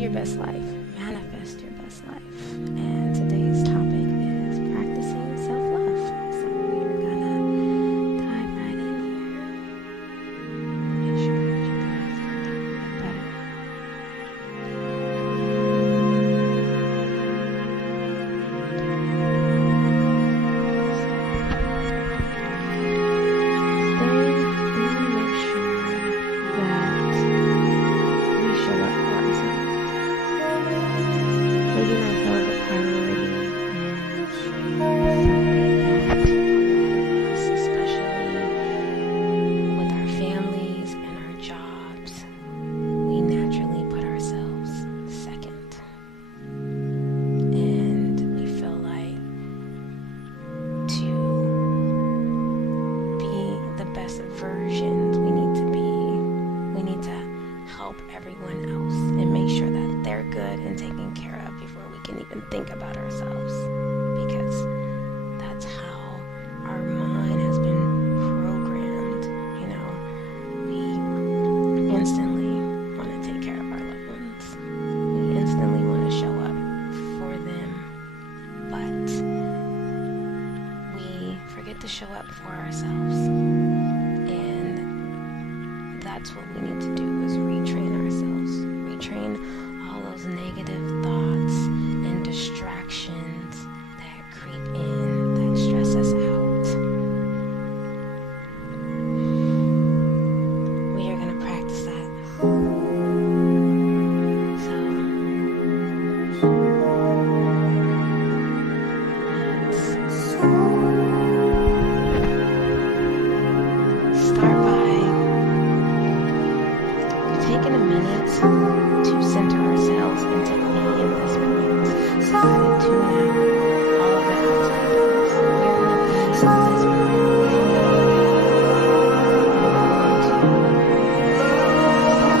your best life, manifest your best life. And today's topic is practicing self-love. So we're gonna dive right in here. Make sure that you guys are better. Today, we want to make sure that we show up for ourselves. Making ourselves a priority is something that a lot of us, especially with our families and our jobs, we naturally put ourselves second. And we feel like to be the best versions we need to be, we need to help everyone else and make sure that they're good and taken care of before we can even think about ourselves, because that's how our mind has been programmed. You know, we instantly want to take care of our loved ones. We instantly want to show up for them, but we forget to show up for ourselves. And that's what we need to do, is retrain ourselves, retrain all those negative thoughts and distractions that creep in, that stress us out. We are going to practice that. So let's start by taking a minute to center ourselves and to be in this moment. So kind of tune out all of the outside noise. We're going to be in this moment. And we're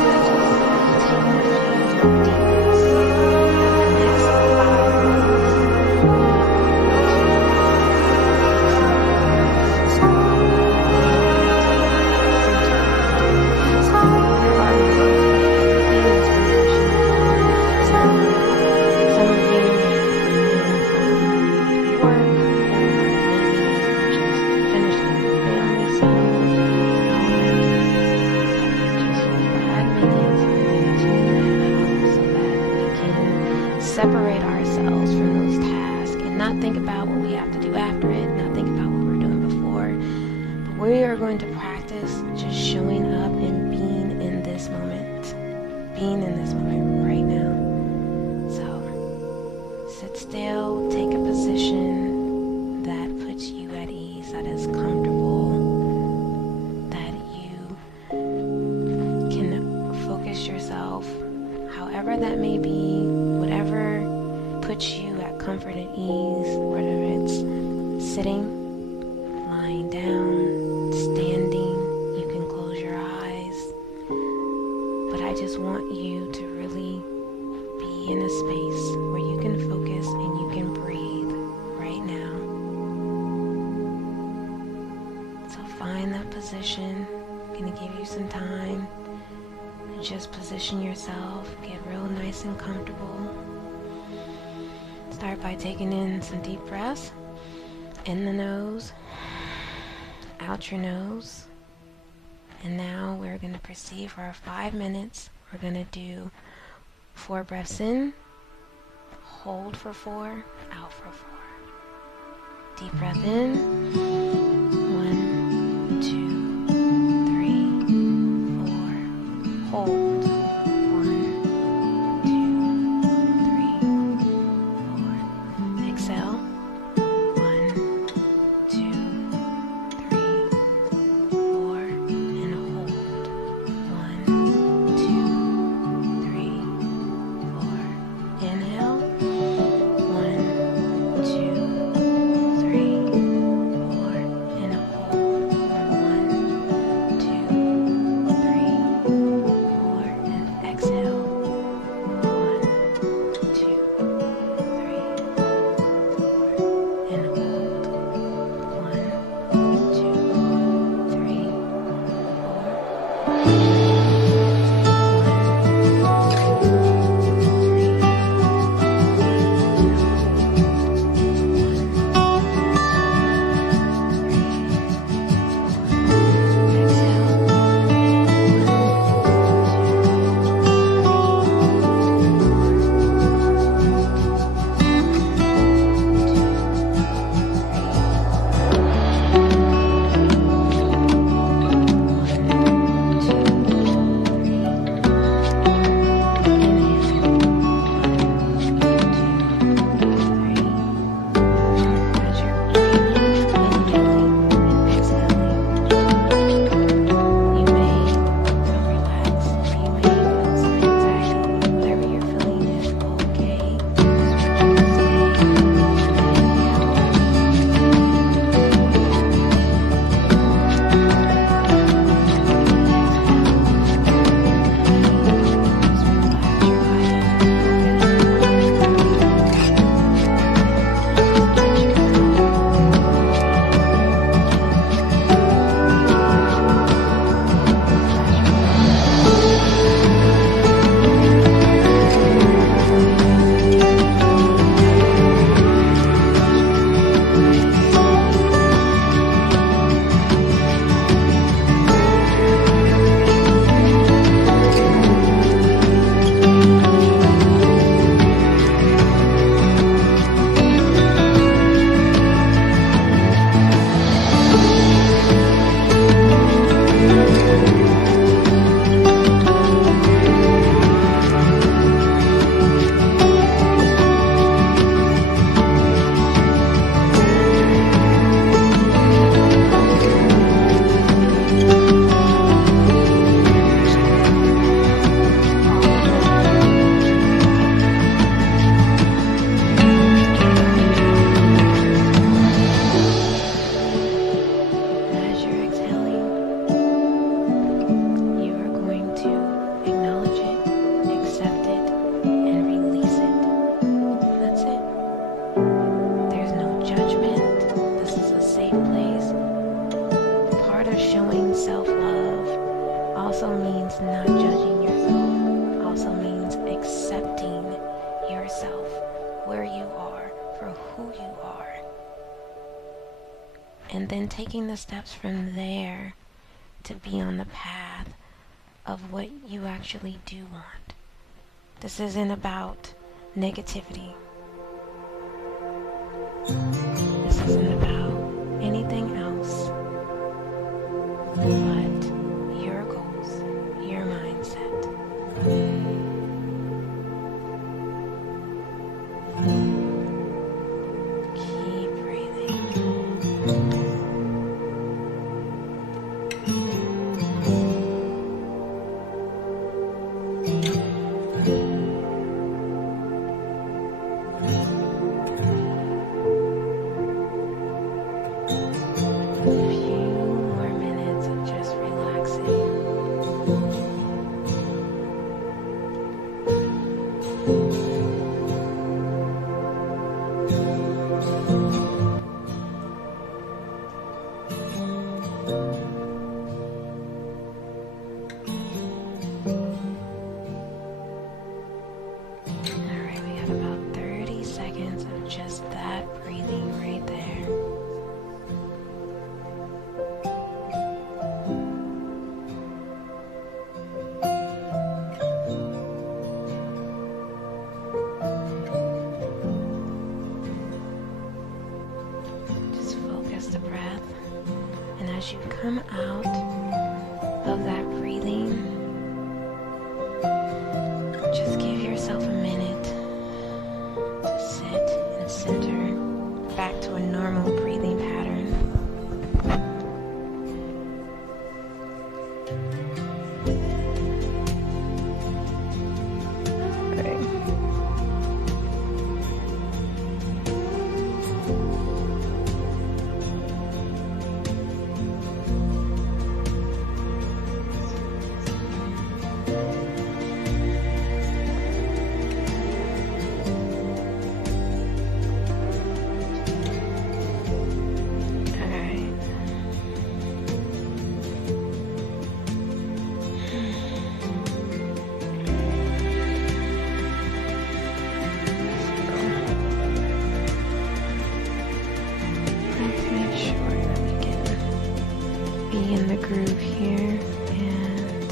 going to start by just taking a few deep breaths. The next 5 minutes. Separate ourselves from those tasks and not think about what we have to do after it, not think about what we were doing before, but we are going to practice just showing up and being in this moment right now. So sit still, take a position that puts you at ease, that is comfortable, that you can focus yourself however that may be, whatever puts you at comfort and ease, whether it's sitting, lying down, standing. You can close your eyes, but I just want you to really be in a space where you can focus and you can breathe right now. So find that position. I'm going to give you some time. Just position yourself, get real nice and comfortable. Start by taking in some deep breaths. In the nose, out your nose. And now we're going to proceed for our 5 minutes. We're going to do 4 breaths in, hold for 4, out for 4. Deep breath in. 1, 2, 3, 4. Hold. 1, 2, 3, 4. also means not judging yourself. Also means accepting yourself, where you are, for who you are. And then taking the steps from there to be on the path of what you actually do want. This isn't about negativity. This isn't about anything else but your goals, your mindset. Keep breathing. As you come out of that breathing, just give yourself a minute to sit and center back to a normal breathing pattern. In the groove here, and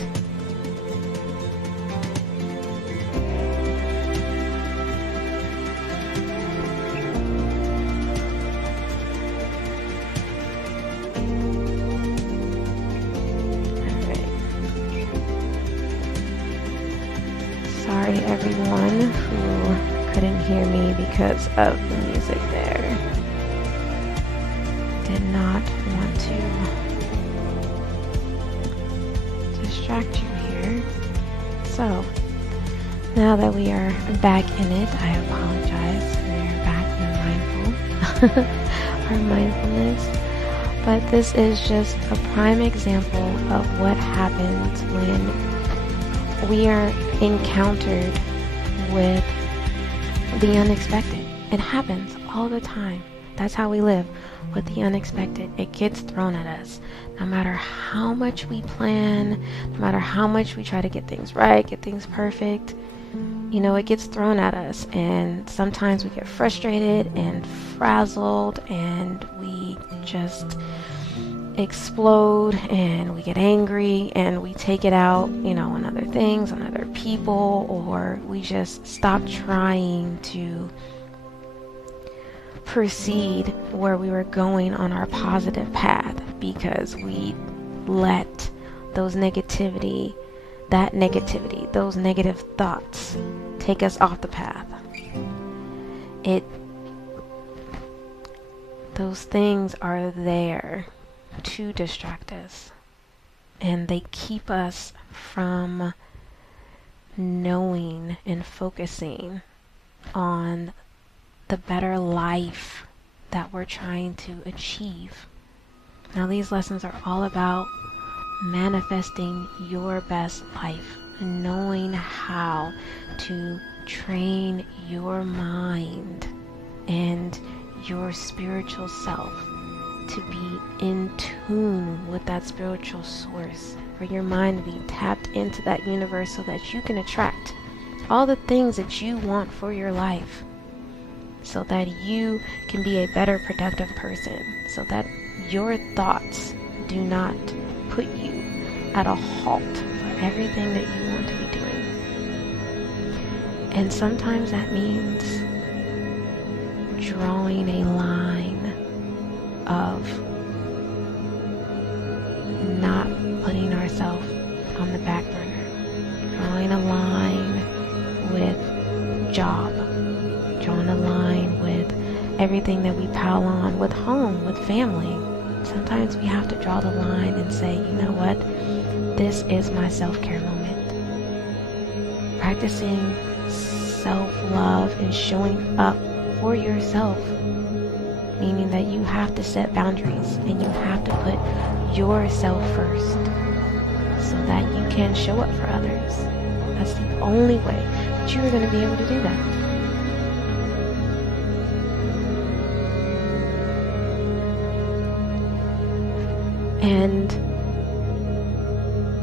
alright. Sorry to everyone who couldn't hear me because of the music there. Did not want to distract you here. So, now that we are back in it, I apologize. We're back in our mindfulness. But this is just a prime example of what happens when we are encountered with the unexpected. It happens all the time. That's how we live, with the unexpected. It gets thrown at us. No matter how much we plan, no matter how much we try to get things right, get things perfect, you know, it gets thrown at us. And sometimes we get frustrated and frazzled and we just explode and we get angry and we take it out, you know, on other things, on other people, or we just stop trying to proceed where we were going on our positive path because we let those negativity, those negative thoughts take us off the path. Those things are there to distract us, and they keep us from knowing and focusing on the better life that we're trying to achieve. Now, these lessons are all about manifesting your best life and knowing how to train your mind and your spiritual self to be in tune with that spiritual source, for your mind to be tapped into that universe so that you can attract all the things that you want for your life, so that you can be a better productive person, so that your thoughts do not put you at a halt for everything that you want to be doing. And sometimes that means drawing a line of not putting ourselves on the back burner, drawing a line with job, drawing a line with everything that we pile on, with home, with family. Sometimes we have to draw the line and say, you know what, this is my self-care moment. Practicing self-love and showing up for yourself, meaning that you have to set boundaries and you have to put yourself first so that you can show up for others. That's the only way that you are going to be able to do that. And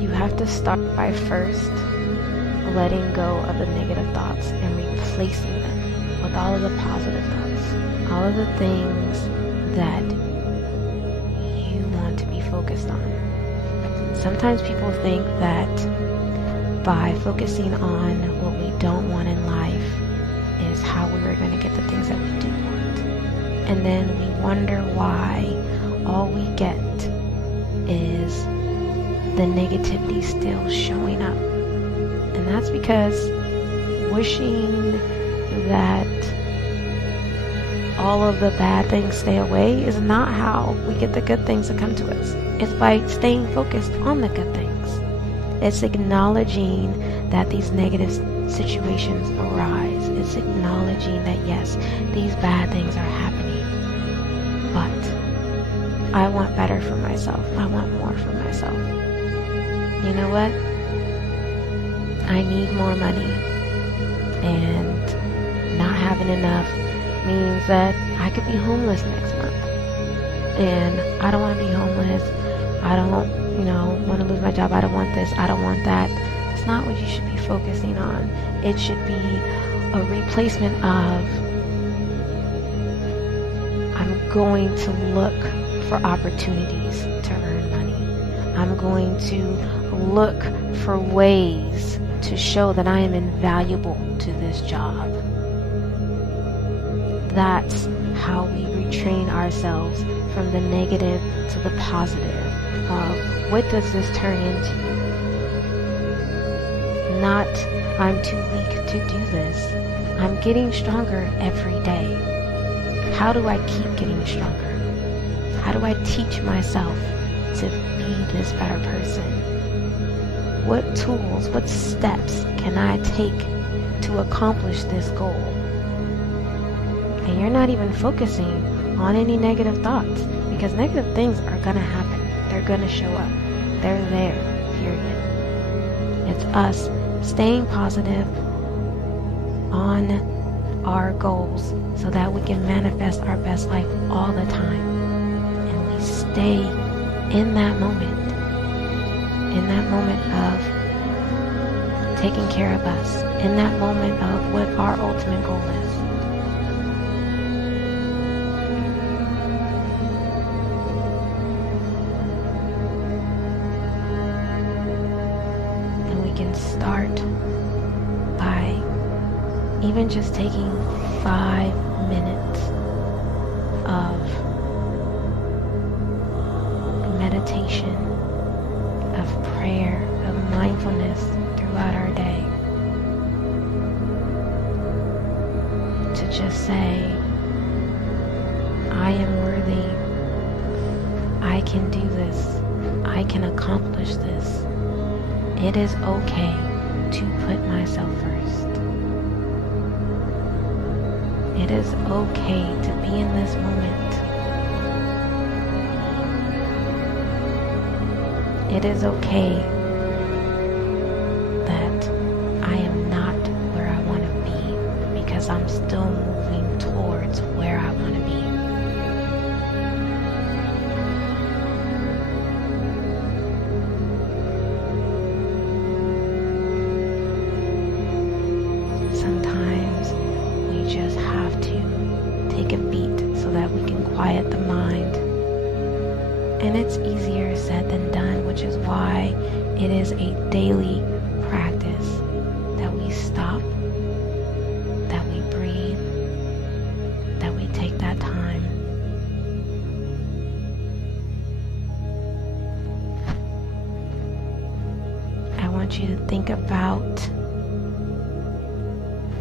you have to start by first letting go of the negative thoughts and replacing them with all of the positive thoughts, all of the things that you want to be focused on. Sometimes people think that by focusing on what we don't want in life is how we are going to get the things that we do want. And then we wonder why all we get is the negativity still showing up. And that's because wishing that all of the bad things stay away is not how we get the good things that come to us. It's by staying focused on the good things. It's acknowledging that these negative situations arise. It's acknowledging that yes, these bad things are happening, but I want better for myself. I want more for myself. You know what? I need more money, and not having enough means that I could be homeless next month. And I don't want to be homeless. I don't, want to lose my job. I don't want this. I don't want that. That's not what you should be focusing on. It should be a replacement of, I'm going to look for opportunities to earn money. I'm going to look for ways to show that I am invaluable to this job. That's how we retrain ourselves from the negative to the positive of what does this turn into? Not, I'm too weak to do this. I'm getting stronger every day. How do I keep getting stronger? How do I teach myself to be this better person? What tools, what steps can I take to accomplish this goal? And you're not even focusing on any negative thoughts, because negative things are going to happen. They're going to show up. They're there, period. It's us staying positive on our goals so that we can manifest our best life all the time. And we stay in that moment of taking care of us, in that moment of what our ultimate goal is. And we can start by even just taking 5 minutes of meditation, of prayer, of mindfulness throughout our day. To just say, I am worthy. I can do this. I can accomplish this. It is okay to put myself first. It is okay to be in this moment. It is okay that I am not where I want to be, because I'm still moving towards where I want to be. And it's easier said than done, which is why it is a daily practice that we stop, that we breathe, that we take that time. I want you to think about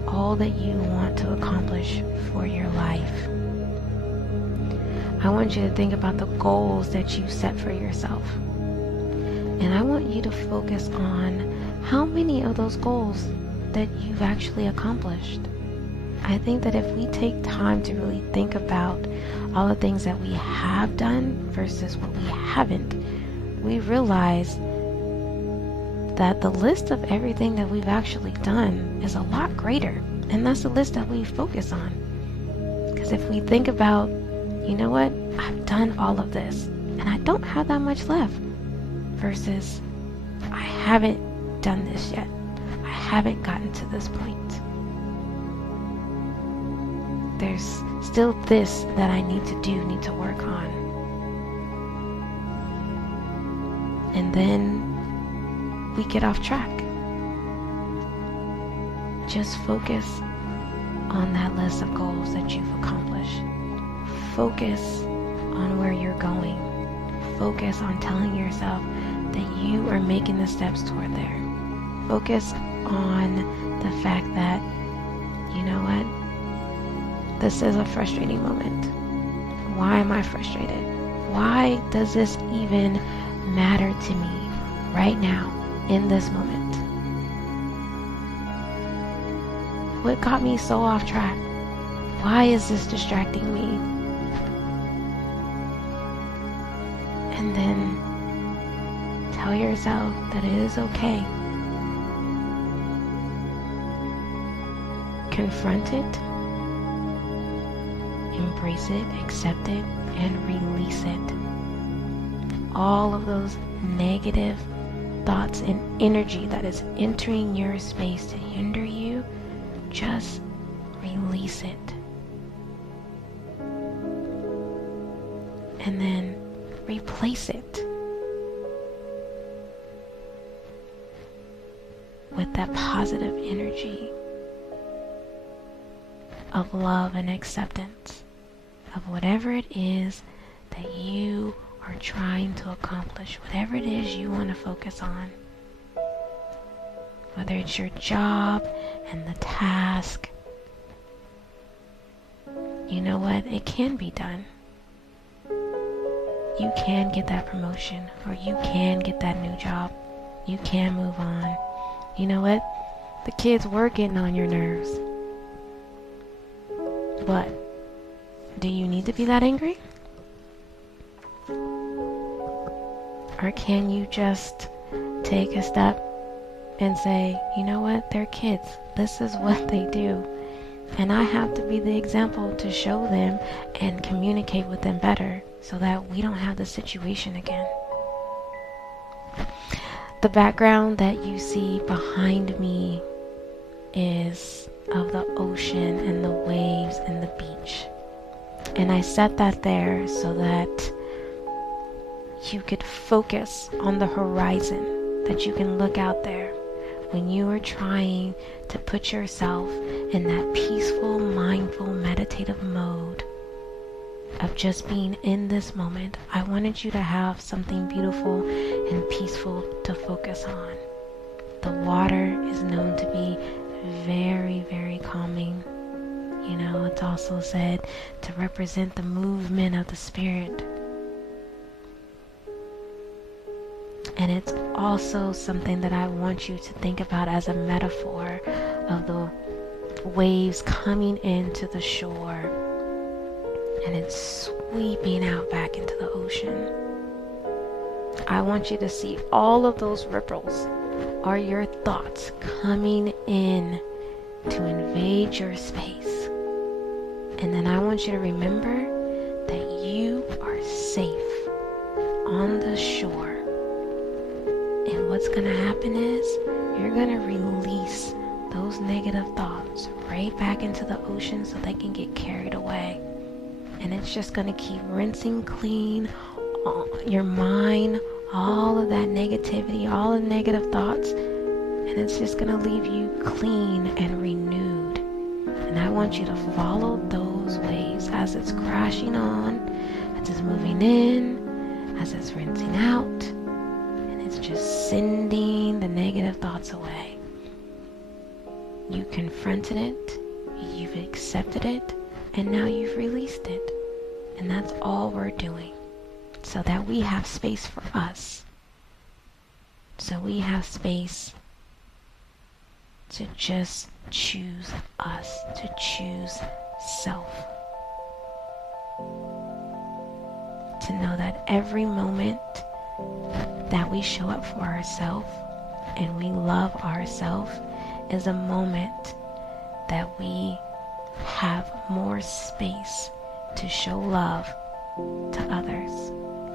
all that you want to accomplish for your life. I want you to think about the goals that you set for yourself. And I want you to focus on how many of those goals that you've actually accomplished. I think that if we take time to really think about all the things that we have done versus what we haven't, we realize that the list of everything that we've actually done is a lot greater. And that's the list that we focus on. Because if we think about, you know what, I've done all of this and I don't have that much left, versus I haven't done this yet. I haven't gotten to this point. There's still this that I need to do, need to work on. And then we get off track. Just focus on that list of goals that you've accomplished. Focus on where you're going. Focus on telling yourself that you are making the steps toward there. Focus on the fact that, you know what? This is a frustrating moment. Why am I frustrated? Why does this even matter to me right now, in this moment? What got me so off track? Why is this distracting me? And then tell yourself that it is okay. Confront it, embrace it, accept it, and release it. All of those negative thoughts and energy that is entering your space to hinder you, just release it. And then replace it with that positive energy of love and acceptance of whatever it is that you are trying to accomplish, whatever it is you want to focus on. Whether it's your job and the task, you know what? It can be done. You can get that promotion, or you can get that new job. You can move on. You know what? The kids were getting on your nerves. But do you need to be that angry? Or can you just take a step and say, you know what, they're kids. This is what they do. And I have to be the example to show them and communicate with them better so that we don't have the situation again. The background that you see behind me is of the ocean and the waves and the beach. And I set that there so that you could focus on the horizon, that you can look out there when you are trying to put yourself in that peaceful, mindful, meditative mode of just being in this moment. I wanted you to have something beautiful and peaceful to focus on. The water is known to be very, very calming. You know, it's also said to represent the movement of the spirit. And it's also something that I want you to think about as a metaphor of the waves coming into the shore and it's sweeping out back into the ocean. I want you to see all of those ripples are your thoughts coming in to invade your space. And then I want you to remember that you are safe on the shore. And what's going to happen is you're going to release those negative thoughts right back into the ocean so they can get carried away. And it's just going to keep rinsing clean your mind all of that negativity, all the negative thoughts, and it's just going to leave you clean and renewed. And I want you to follow those waves as it's crashing on, as it's moving in, as it's rinsing out, and it's just sending the negative thoughts away. You confronted it, you've accepted it, and now you've released it. And that's all we're doing, so that we have space for us. So we have space to just choose us, to choose self. To know that every moment that we show up for ourselves and we love ourselves is a moment that we have more space to show love to others.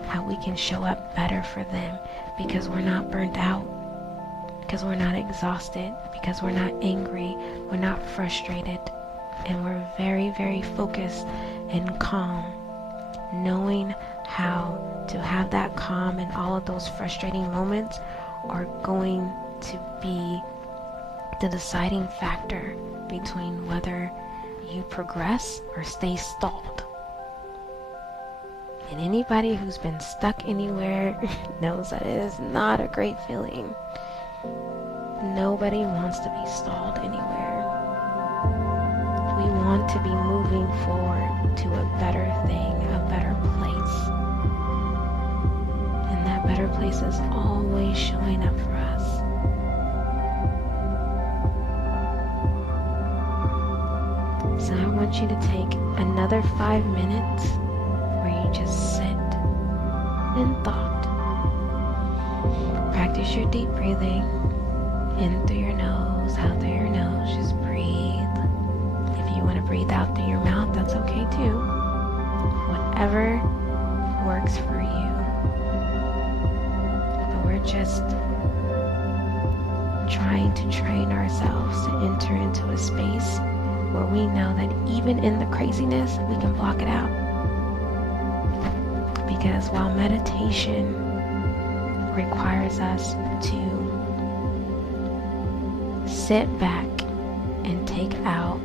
How we can show up better for them because we're not burnt out, because we're not exhausted, because we're not angry, we're not frustrated, and we're very, very focused and calm, knowing how to have that calm, and all of those frustrating moments are going to be the deciding factor between whether you progress or stay stalled. And anybody who's been stuck anywhere knows that it is not a great feeling. Nobody wants to be stalled anywhere. We want to be moving forward to a better thing, a better place. And that better place is always showing up for us. So I want you to take another 5 minutes where you just sit in thought. Practice your deep breathing. In through your nose, out through your nose. Just breathe. If you want to breathe out through your mouth, that's okay too. Whatever works for you. But we're just trying to train ourselves to enter into a space where we know that even in the craziness, we can block it out. Because while meditation requires us to sit back and take out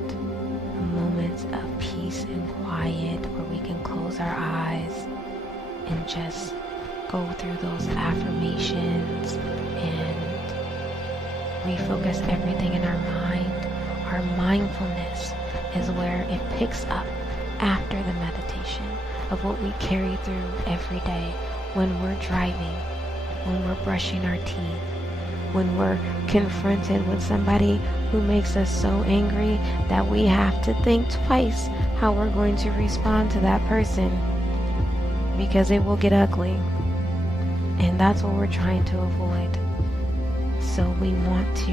moments of peace and quiet where we can close our eyes and just go through those affirmations and refocus everything in our mind. Our mindfulness is where it picks up after the meditation of what we carry through every day when we're driving, when we're brushing our teeth, when we're confronted with somebody who makes us so angry that we have to think twice how we're going to respond to that person, because it will get ugly. And that's what we're trying to avoid. So we want to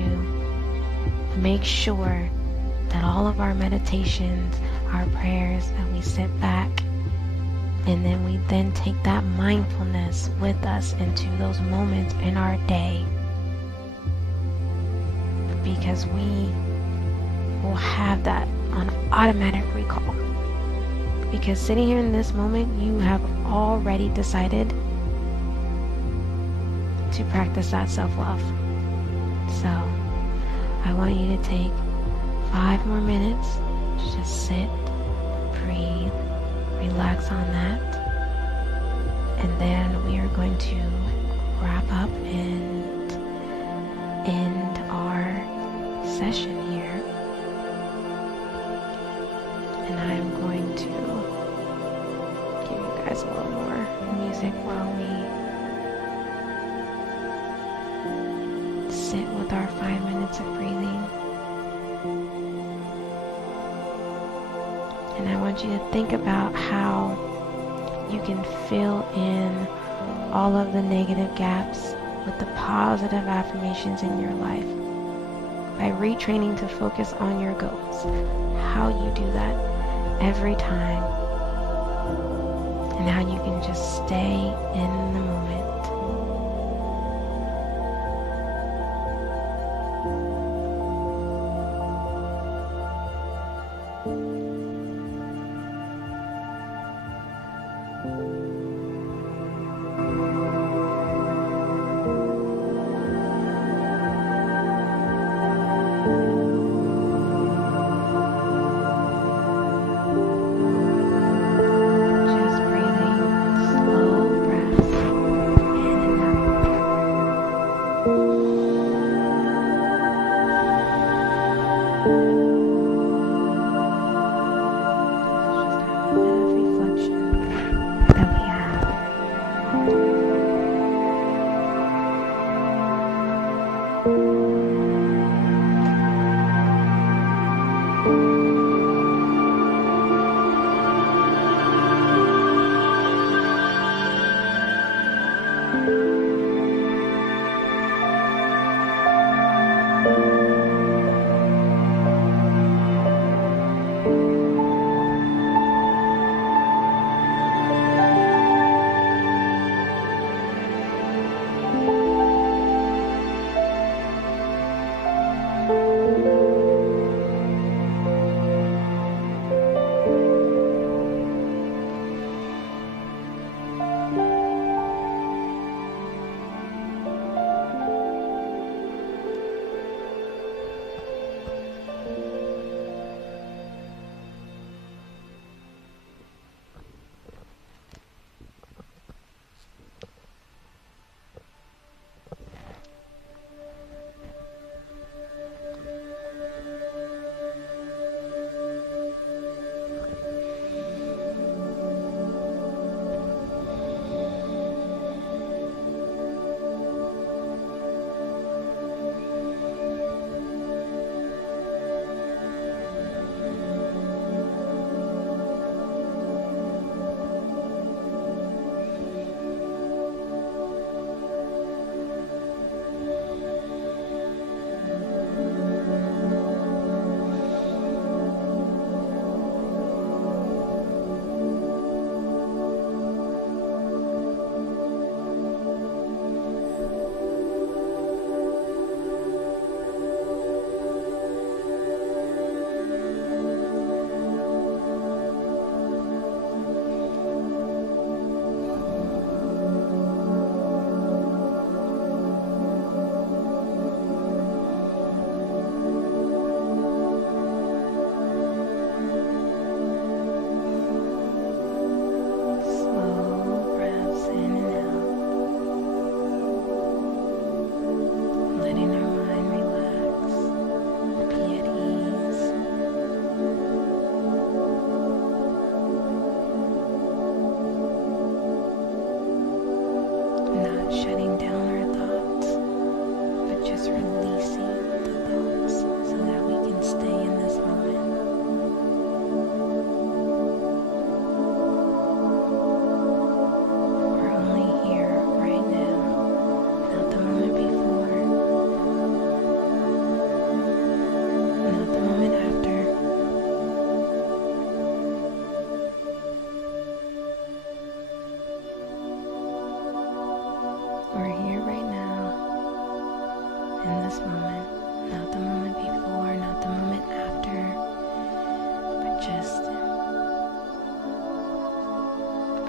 make sure that all of our meditations, our prayers, that we sit back and then we then take that mindfulness with us into those moments in our day, because we will have that on automatic recall. Because sitting here in this moment, you have already decided to practice that self-love. So I want you to take 5 more minutes to just sit, breathe, relax on that, and then we are going to wrap up and end our session here. And I'm going to give you guys a little more music while we sit with our 5 minutes of breathing. And I want you to think about how you can fill in all of the negative gaps with the positive affirmations in your life by retraining to focus on your goals. How you do that every time, and how you can just stay in the moment.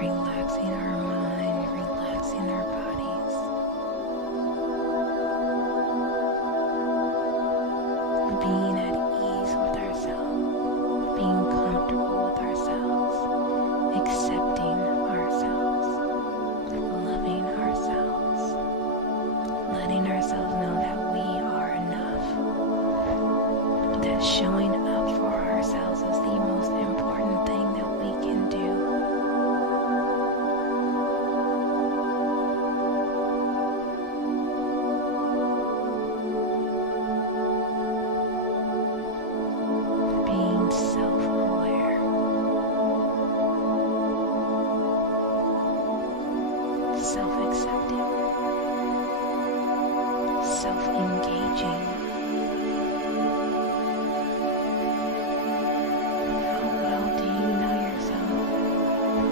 relaxing our mind, relaxing our bodies, being at ease with ourselves, being comfortable with ourselves, accepting ourselves, loving ourselves, letting ourselves know that we are enough, that showing up for ourselves is the most important thing that we can do. Being self-aware, self-accepting, self-engaging. How well do you know yourself?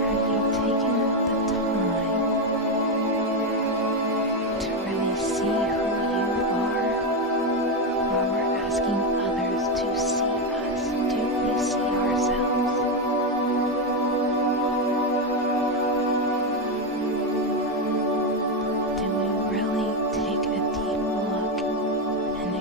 Have you taken the time to really see who you are while we're asking others to see us? Do we see ourselves? Do we really take a deep look and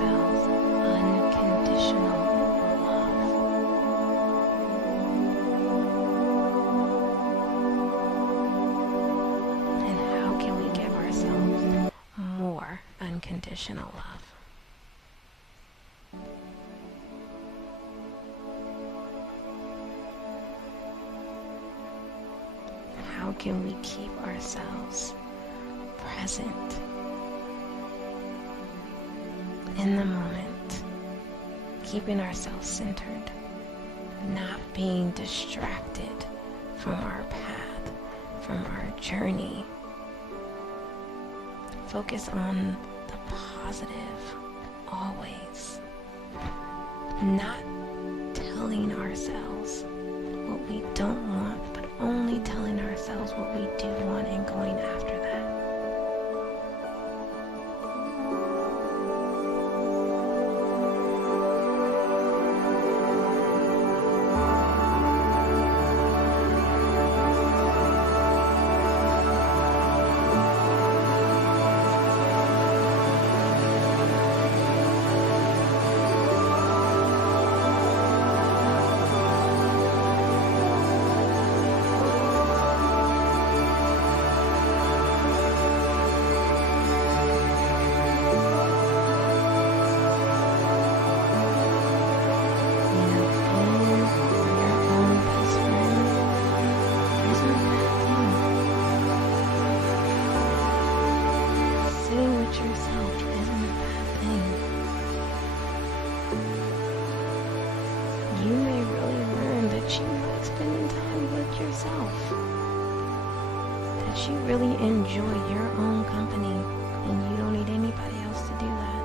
ourselves unconditional love. And how can we give ourselves more unconditional love? How can we keep ourselves present in the moment, keeping ourselves centered, not being distracted from our path, from our journey? Focus on the positive always, not telling ourselves what we don't want, but only telling ourselves what we do want and going after that. You really enjoy your own company and you don't need anybody else to do that.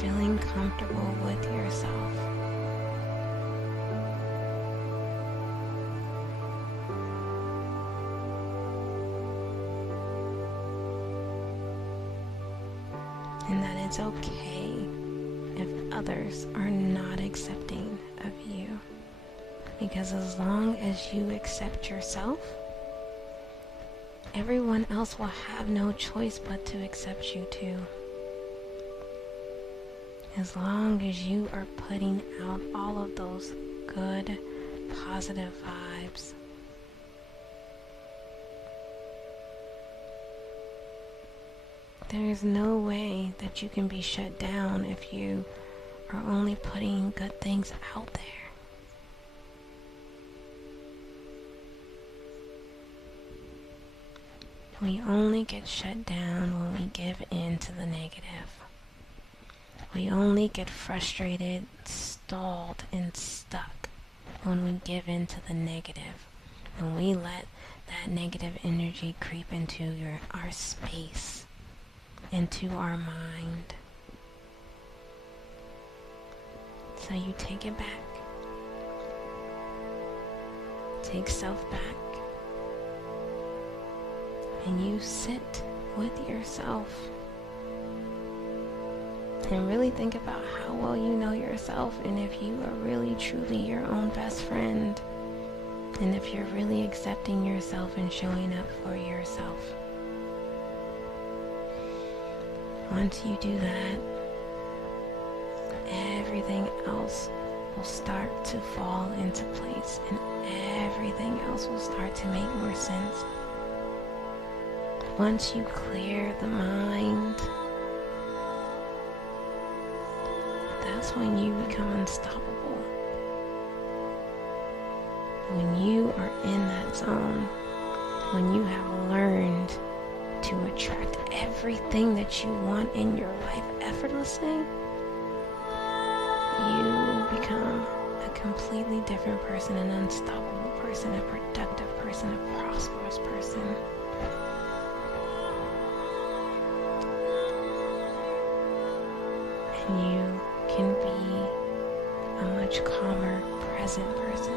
Feeling comfortable with yourself. And that it's okay if others are not accepting of you. Because as long as you accept yourself, everyone else will have no choice but to accept you too. As long as you are putting out all of those good, positive vibes. There is no way that you can be shut down if you are only putting good things out there. We only get shut down when we give in to the negative. We only get frustrated, stalled, and stuck when we give in to the negative. When we let that negative energy creep into our space, into our mind. So you take it back. Take self back. And you sit with yourself and really think about how well you know yourself, and if you are really truly your own best friend, and if you're really accepting yourself and showing up for yourself. Once you do that, everything else will start to fall into place, and everything else will start to make more sense. Once you clear the mind, that's when you become unstoppable. When you are in that zone, when you have learned to attract everything that you want in your life effortlessly, you become a completely different person, an unstoppable person, a productive person, a prosperous person. And you can be a much calmer, present person.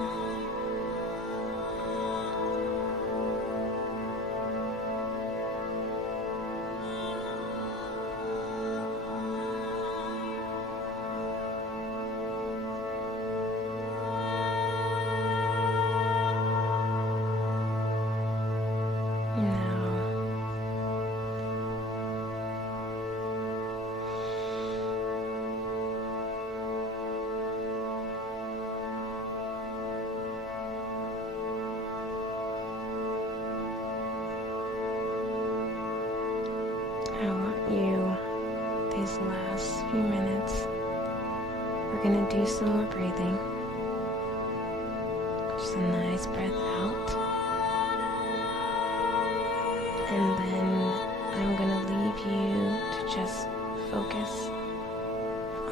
last few minutes, we're going to do some more breathing. Just a nice breath out. And then I'm going to leave you to just focus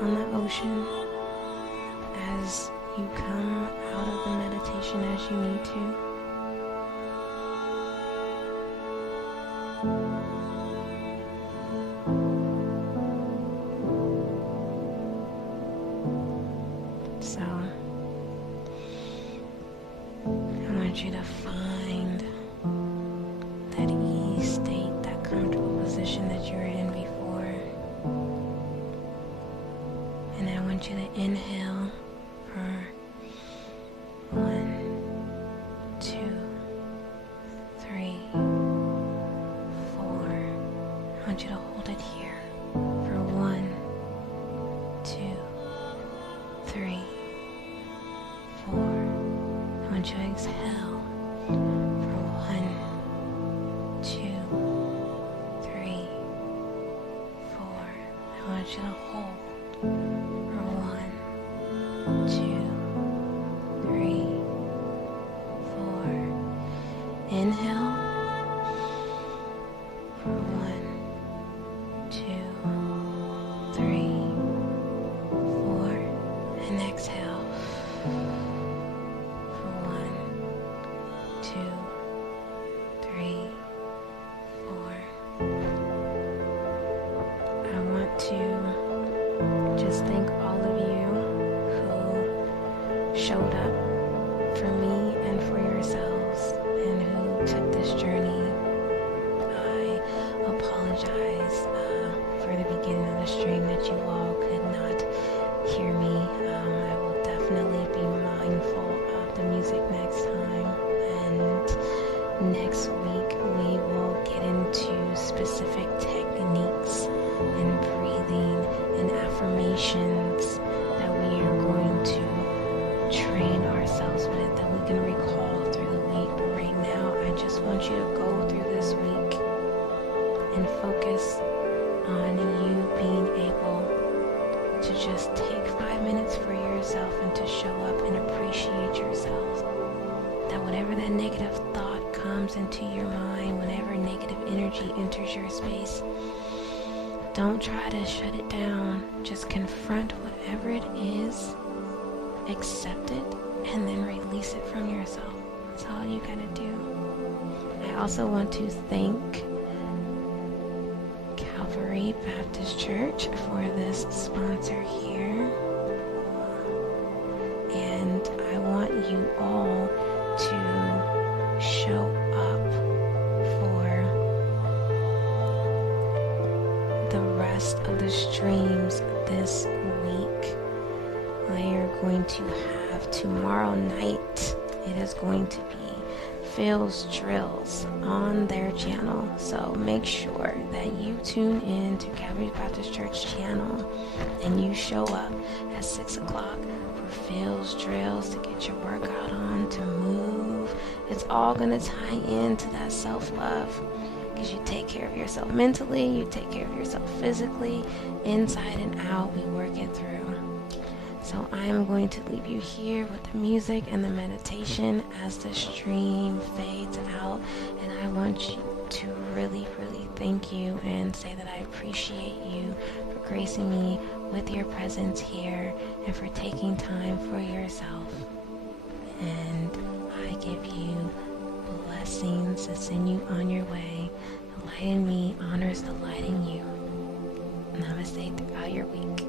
on the ocean as you come out of the meditation as you need to. So, I want you to find that ease state, that comfortable position that you were in before. And I want you to inhale for 1, 2, 3, 4. I want you to hold it here for 1, 2, 3, 4. I want you to exhale for 1, 2, 3, 4. I want you to hold for 1, 2, 3, 4. Inhale for 1, 2, 3, 4, and exhale for 1, 2, 3, 4. I want to just thank all of you who showed up for me and for yourselves and who took this journey. I apologize for the beginning of the stream that you all could not hear me. I will definitely be mindful of the music next time, and next week we will get into specific techniques and breathing and affirmations that we are going to train ourselves with, that we can recall through the week. But right now I just want you to go through this week and focus on you being able to just take 5 minutes for yourself and to show up and appreciate yourself. That whatever that negative thought comes into your mind, whenever negative energy enters your space, don't try to shut it down. Just confront whatever it is, accept it, and then release it from yourself. That's all you gotta do. I also want to thank Calvary Baptist Church for this sponsor here. And I want you all to show up for the rest of the streams this week. We are going to have tomorrow night. It is going to be Phil's Drills on their channel, so make sure that you tune in to Calvary Baptist Church channel and you show up at 6 o'clock for Phil's Drills to get your workout on, to move. It's all going to tie into that self-love, because you take care of yourself mentally, you take care of yourself physically, inside and out. We work it through. So I am going to leave you here with the music and the meditation as the stream fades out. And I want you to really, really thank you and say that I appreciate you for gracing me with your presence here and for taking time for yourself. And I give you blessings to send you on your way. The light in me honors the light in you. Namaste throughout your week.